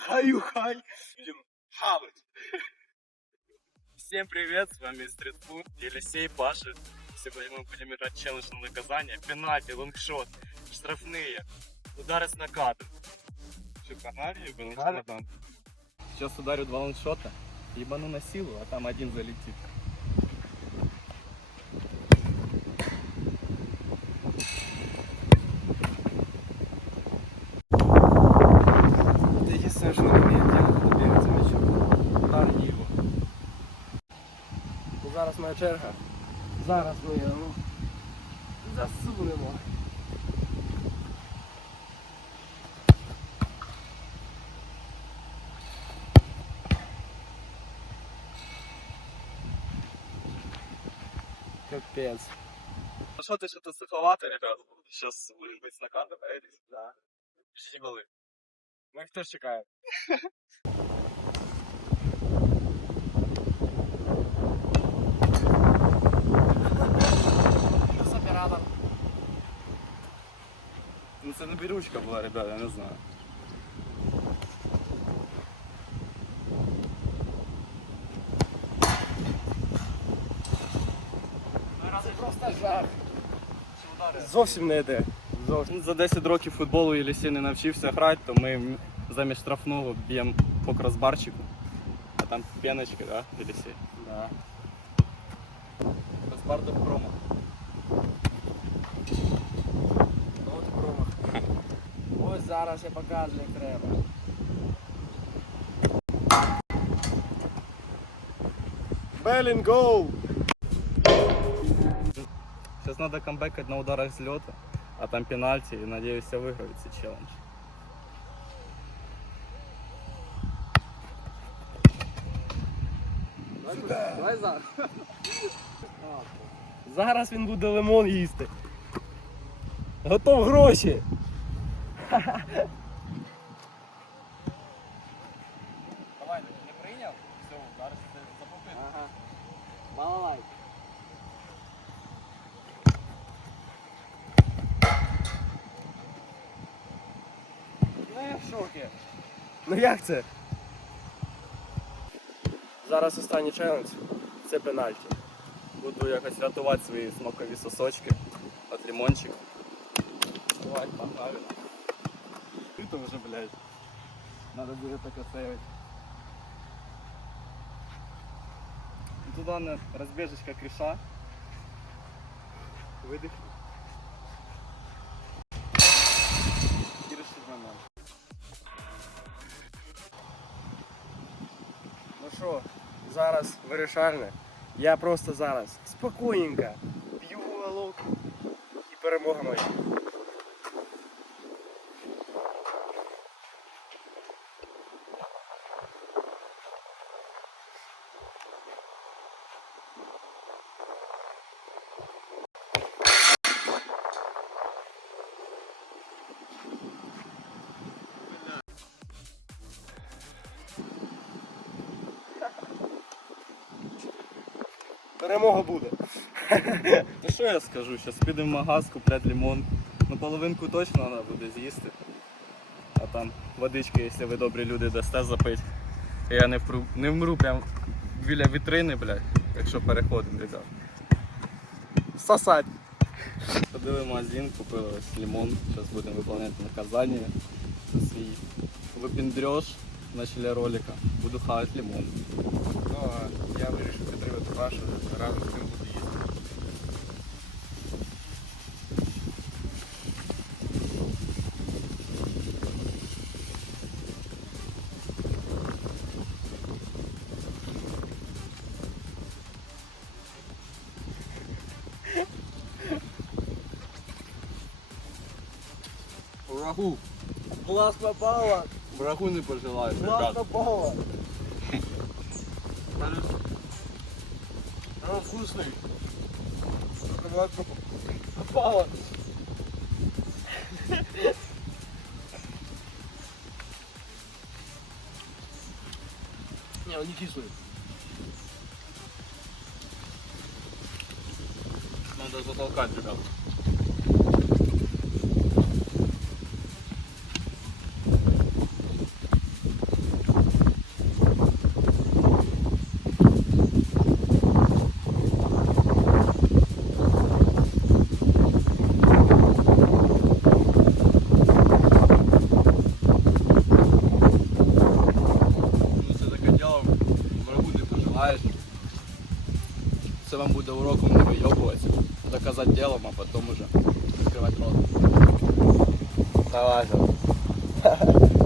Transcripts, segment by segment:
Хаю-хай. Будем хавать. Всем привет, с вами Стритфуд, Елисей, Паша. Сегодня мы будем играть челлендж на наказание. Пенальти, лонгшот, штрафные, удары с накатом. Чемодан. Сейчас ударю два лонгшота, ебану на силу, а там один залетит. Зараз моя черга. Зараз ми його засунемо. Капець. Ну що ти що-то суховато, ребят? Сейчас будем быть с накатом, Да. Жди голы. Ми хто чекає? Плюс Ну це не бірючка була, ребят, я не знаю. Це просто жах. Зовсім не йде. Зовсім. Ну, За 10 років футболу Єлісій не навчився грати, то ми замість штрафного б'ємо по кросбарчику. А там п'яночки, да, Єлісій? Да. Кросбар до промо. От промах. Ось зараз я покажу, як треба. Беллін, гоу! Сейчас треба камбекати на ударах з льоту, а там пенальті і надіюсь, я виграю цей челендж. Давай зараз. Зараз він буде лимон їсти. Готов гроші. Давай, не прийняв? Все, зараз це запопив. Ага. Балалай. Ну я в шокі. Ну як це? Зараз останній челендж. Це пенальті. Буду якось рятувати свої смакові сосочки від лимончика. Давай, погнали. Ты-то уже, блядь. Надо будет так оставить. Туда на разбежечка криша. Выдох. И момент. Ну що, зараз вирішальне. Я просто зараз спокійненько п'ю уголок і перемога моя. Перемога буде. Та що я скажу? Зараз підемо в магаз, купляти лимон. Ну половинку точно треба буде з'їсти. А там водички, якщо ви добрі люди, дасте запити. Я не вмру, не вмру прям біля вітрини, блядь, якщо переходимо, ребят. Сосать. Ходили в магазин, купили ось лимон. Зараз будемо виконувати наказання за свій випіндрьош в началі ролика. Буду хавати лимон. Ну, а я вирішив підтримати Пашу, разом з ним буду їсти. Врагу! Клас попала! Врагу не пожелаю, ребят. попала! Ну, вкусный. Попала. Не, он не кислый. Надо затолкать, ребят. допомагаєш. Це вам буде уроком не вийобуватися, доказати ділом, а потім уже відкривати рот. Давай.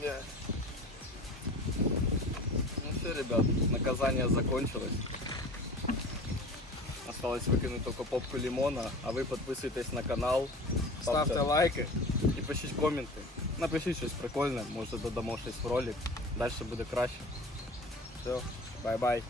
Бля. Ну все, ребят, наказание закончилось. Осталось выкинуть только попку лимона, а вы подписывайтесь на канал, Ставте лайки. і пишіть коменти. Напишіть щось прикольне, може додамо щось в ролик. Далі буде краще. Все, бай-бай.